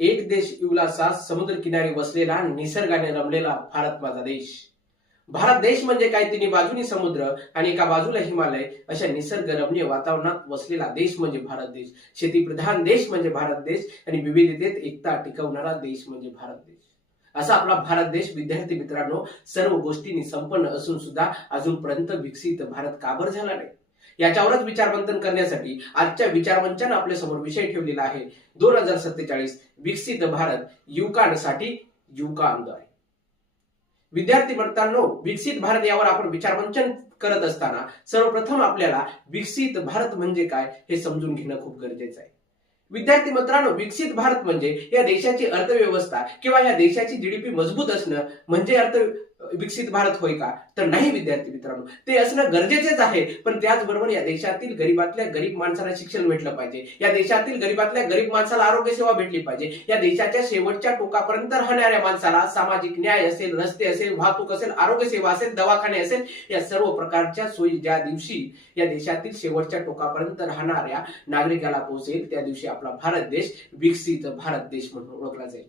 एक देश इवलासा समुद्र किनारी वसलेला निसर्गाने रमलेला भारत माझा देश. भारत देश म्हणजे काय? तिन्ही बाजूनी समुद्र आणि एका बाजूला हिमालय अशा निसर्ग रमणीय वातावरणात वसलेला देश म्हणजे भारत देश. शेतीप्रधान देश म्हणजे भारत देश आणि विविधतेत एकता टिकवणारा देश म्हणजे भारत देश. असा आपला भारत देश विद्यार्थी मित्रांनो सर्व गोष्टींनी संपन्न असून सुद्धा अजूनपर्यंत विकसित भारत काबर झाला नाही? याच्यावरच विचारमंथन करण्यासाठी आजच्या विचारमंचानं आपल्यासमोर विषय ठेवलेला आहे. दोन हजार सत्तेचाळीस विकसित भारत युवकांसाठी युवकांद्वारे विद्यार्थी मित्रांनो विकसित भारत यावर आपण विचारमंचन करत असताना सर्वप्रथम आपल्याला विकसित भारत म्हणजे काय हे समजून घेणं खूप गरजेचं आहे. विद्यार्थी मित्रांनो विकसित भारत म्हणजे या देशाची अर्थव्यवस्था किंवा या देशाची जीडीपी मजबूत असणं म्हणजे अर्थ विकसित भारत होय का? तर नाही विद्यार्थी मित्रांनो. ते असणं गरजेचेच आहे पण त्याचबरोबर या देशातील गरीबातल्या गरीब माणसाला शिक्षण भेटलं पाहिजे. या देशातील गरीबातल्या गरीब माणसाला आरोग्य सेवा भेटली पाहिजे. या देशाच्या शेवटच्या टोकापर्यंत राहणाऱ्या माणसाला सामाजिक न्याय असेल रस्ते असेल वाहतूक असेल आरोग्य सेवा असेल दवाखाने असेल या सर्व प्रकारच्या सोयी ज्या दिवशी या देशातील शेवटच्या टोकापर्यंत राहणाऱ्या नागरिकाला पोहोचेल त्या दिवशी आपला भारत देश विकसित भारत देश म्हणून ओळखला जाईल.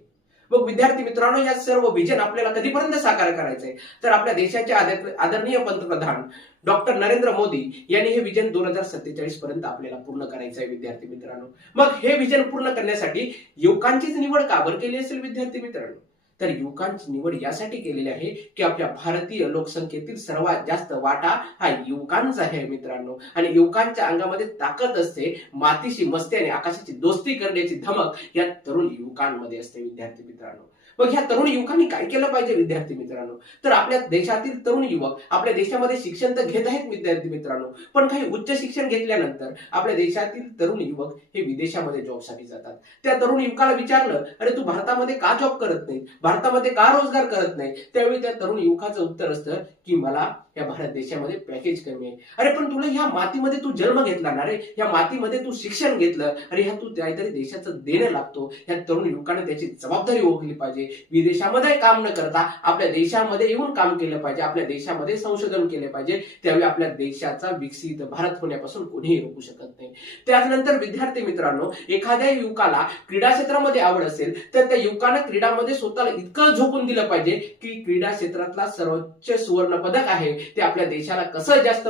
मग विद्यार्थी मित्रांनो या सर्व विजन आपल्याला कधीपर्यंत साकार करायचंय? तर आपल्या देशाचे आदरणीय पंतप्रधान डॉक्टर नरेंद्र मोदी यांनी हे विजन दोन हजार सत्तेचाळीस पर्यंत आपल्याला पूर्ण करायचं आहे विद्यार्थी मित्रांनो. मग हे विजन पूर्ण करण्यासाठी युवकांचीच निवड काबर केली असेल विद्यार्थी मित्रांनो? तर युवकांची निवड यासाठी केलेली आहे की आपल्या भारतीय लोकसंख्येतील सर्वात जास्त वाटा हा युवकांचा आहे मित्रांनो. आणि युवकांच्या अंगामध्ये ताकद असते मातीशी मस्ती आणि आकाशाची दोस्ती करण्याची धमक या तरुण युवकांमध्ये असते विद्यार्थी मित्रांनो. मग ह्या तरुण युवकांनी काय केलं पाहिजे विद्यार्थी मित्रांनो? तर आपल्या देशातील तरुण युवक आपल्या देशामध्ये शिक्षण तर घेत आहेत विद्यार्थी मित्रांनो पण काही उच्च शिक्षण घेतल्यानंतर आपल्या देशातील तरुण युवक हे विदेशामध्ये जॉबसाठी जातात. त्या तरुण युवकाला विचारलं अरे तू भारतामध्ये का जॉब करत नाही? भारतामध्ये का रोजगार करत नाही? त्यावेळी त्या तरुण युवकाचं उत्तर असतं की मला या भारत देशामध्ये पॅकेज कमी आहे. अरे पण तुला ह्या मातीमध्ये तू जन्म घेतला ना रे? या मातीमध्ये तू शिक्षण घेतलं? अरे ह्या तू काहीतरी देशाचं देणं लागतो. ह्या तरुण युवकाने त्याची जबाबदारी ओळखली पाहिजे. विदेशामध्ये काम न करता आपल्या देशामध्ये येऊन काम केलं पाहिजे आपल्या देशामध्ये संशोधन केले पाहिजे त्यावेळी आपल्या देशाचा विकसित भारत होण्यापासून कोणीही रोखू शकत नाही. त्यानंतर विद्यार्थी मित्रांनो एखाद्या युवकाला क्रीडा क्षेत्रामध्ये आवड असेल तर त्या युवकानं क्रीडामध्ये स्वतःला इतकं झोकून दिलं पाहिजे की क्रीडा क्षेत्रातला सर्वोच्च सुवर्ण पदक आहे ते आपल्या देशाला कसं जास्त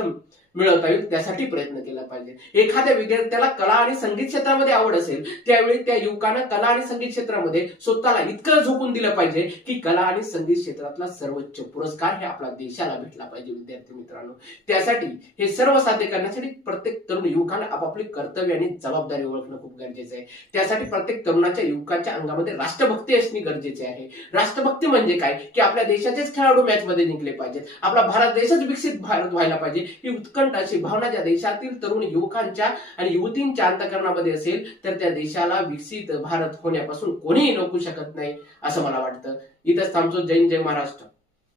मिळवता येईल त्यासाठी प्रयत्न केला पाहिजे. एखाद्या विद्यार्थ्याला कला आणि संगीत क्षेत्रामध्ये आवड असेल त्यावेळी त्या युवकानं कला आणि संगीत क्षेत्रामध्ये स्वतःला इतकं झोकून दिलं पाहिजे की कला आणि संगीत क्षेत्रातला सर्वोच्च पुरस्कार हे आपल्या देशाला भेटला पाहिजे विद्यार्थी मित्रांनो. त्यासाठी हे सर्व साध्य करण्यासाठी प्रत्येक तरुण युवकानं आपापली कर्तव्य आणि जबाबदारी ओळखणं खूप गरजेचं आहे. त्यासाठी प्रत्येक तरुणाच्या युवकाच्या अंगामध्ये राष्ट्रभक्ती असणे गरजेचे आहे. राष्ट्रभक्ती म्हणजे काय? की आपल्या देशाचेच खेळाडू मॅच मध्ये जिंकले पाहिजेत. आपला भारत देशच विकसित भारत व्हायला पाहिजे ही उत्कंठ अशी भावना ज्या देशातील तरुण युवकांच्या आणि युवतींच्या अंतकरणामध्ये असेल तर त्या देशाला विकसित भारत होण्यापासून कोणीही रोखू शकत नाही असं मला वाटतं. इथंच थांबतो. जैन जय महाराष्ट्र.